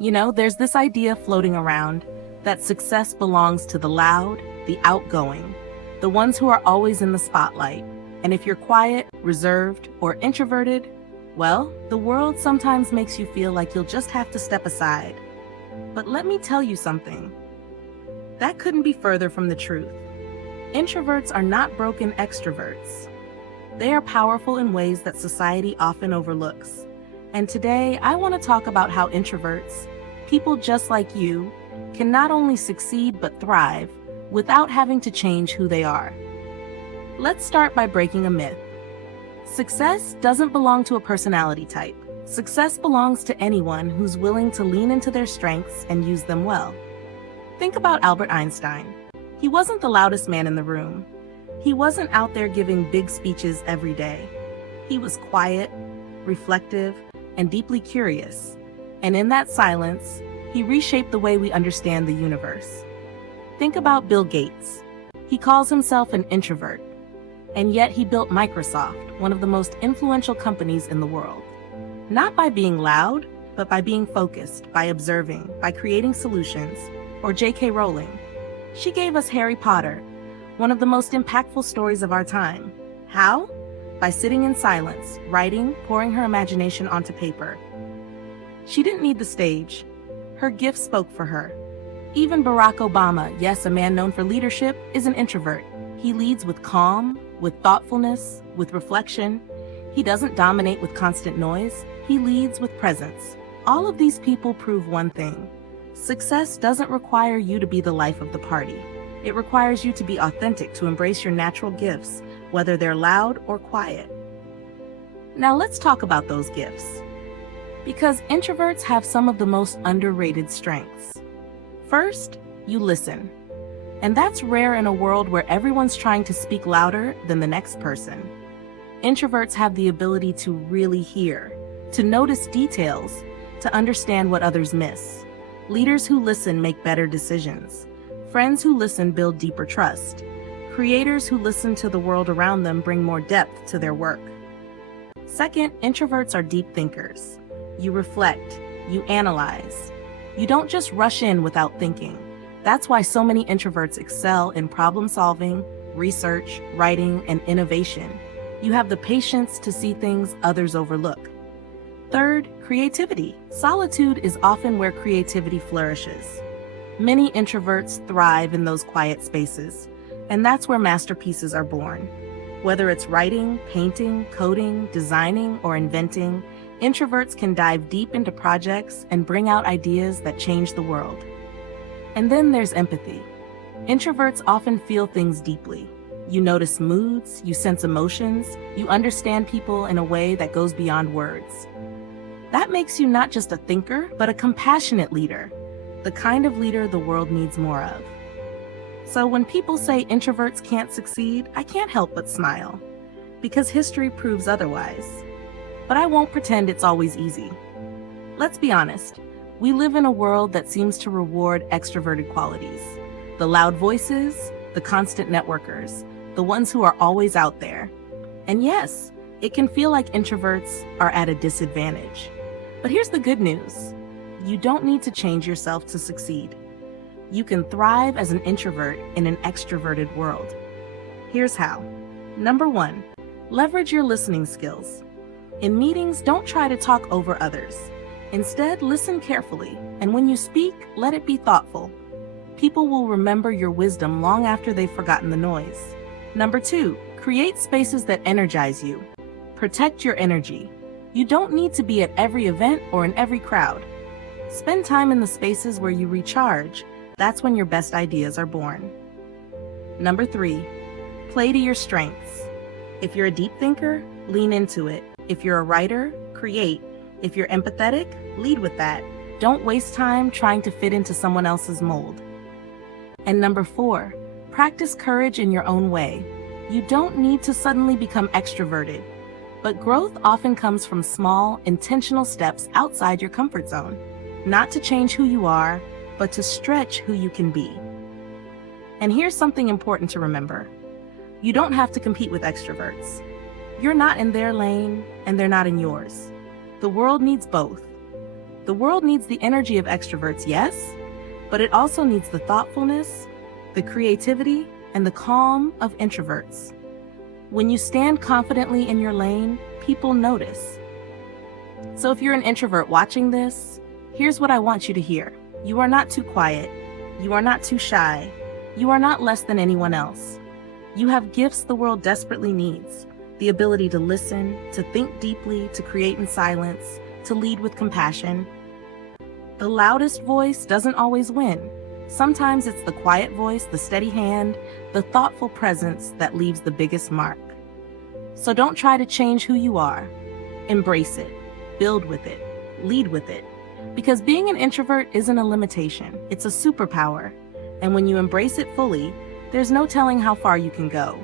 There's this idea floating around that success belongs to the loud, the outgoing, the ones who are always in the spotlight. And if you're quiet, reserved, or introverted, well, the world sometimes makes you feel like you'll just have to step aside. But let me tell you something. That couldn't be further from the truth. Introverts are not broken extroverts. They are powerful in ways that society often overlooks. And today, I want to talk about how introverts, people just like you, can not only succeed but thrive without having to change who they are. Let's start by breaking a myth. Success doesn't belong to a personality type. Success belongs to anyone who's willing to lean into their strengths and use them well. Think about Albert Einstein. He wasn't the loudest man in the room. He wasn't out there giving big speeches every day. He was quiet, reflective, and deeply curious. And in that silence, he reshaped the way we understand the universe. Think about Bill Gates. He calls himself an introvert, and yet he built Microsoft, one of the most influential companies in the world. Not by being loud, but by being focused, by observing, by creating solutions. Or J.K. Rowling. She gave us Harry Potter, one of the most impactful stories of our time. How? By sitting in silence, writing, pouring her imagination onto paper. She didn't need the stage. Her gift spoke for her. Even Barack Obama, yes, a man known for leadership, is an introvert. He leads with calm, with thoughtfulness, with reflection. He doesn't dominate with constant noise. He leads with presence. All of these people prove one thing. Success doesn't require you to be the life of the party. It requires you to be authentic, to embrace your natural gifts, whether they're loud or quiet. Now let's talk about those gifts. Because introverts have some of the most underrated strengths. First, you listen. And that's rare in a world where everyone's trying to speak louder than the next person. Introverts have the ability to really hear, to notice details, to understand what others miss. Leaders who listen make better decisions. Friends who listen build deeper trust. Creators who listen to the world around them bring more depth to their work. Second, introverts are deep thinkers. You reflect, you analyze. You don't just rush in without thinking. That's why so many introverts excel in problem solving, research, writing, and innovation. You have the patience to see things others overlook. Third, creativity. Solitude is often where creativity flourishes. Many introverts thrive in those quiet spaces, and that's where masterpieces are born. Whether it's writing, painting, coding, designing, or inventing, introverts can dive deep into projects and bring out ideas that change the world. And then there's empathy. Introverts often feel things deeply. You notice moods, you sense emotions, you understand people in a way that goes beyond words. That makes you not just a thinker, but a compassionate leader, the kind of leader the world needs more of. So when people say introverts can't succeed, I can't help but smile, because history proves otherwise. But I won't pretend it's always easy. Let's be honest, we live in a world that seems to reward extroverted qualities. The loud voices, the constant networkers, the ones who are always out there. And yes, it can feel like introverts are at a disadvantage. But here's the good news. You don't need to change yourself to succeed. You can thrive as an introvert in an extroverted world. Here's how. Number 1, leverage your listening skills. In meetings, don't try to talk over others. Instead, listen carefully, and when you speak, let it be thoughtful. People will remember your wisdom long after they've forgotten the noise. Number 2, create spaces that energize you. Protect your energy. You don't need to be at every event or in every crowd. Spend time in the spaces where you recharge. That's when your best ideas are born. Number 3, play to your strengths. If you're a deep thinker, lean into it. If you're a writer, create. If you're empathetic, lead with that. Don't waste time trying to fit into someone else's mold. And number 4, practice courage in your own way. You don't need to suddenly become extroverted, but growth often comes from small, intentional steps outside your comfort zone. Not to change who you are, but to stretch who you can be. And here's something important to remember. You don't have to compete with extroverts. You're not in their lane, and they're not in yours. The world needs both. The world needs the energy of extroverts, yes, but it also needs the thoughtfulness, the creativity, and the calm of introverts. When you stand confidently in your lane, people notice. So if you're an introvert watching this, here's what I want you to hear. You are not too quiet. You are not too shy. You are not less than anyone else. You have gifts the world desperately needs. The ability to listen, to think deeply, to create in silence, to lead with compassion. The loudest voice doesn't always win. Sometimes it's the quiet voice, the steady hand, the thoughtful presence that leaves the biggest mark. So don't try to change who you are. Embrace it, build with it, lead with it. Because being an introvert isn't a limitation, it's a superpower. And when you embrace it fully, there's no telling how far you can go.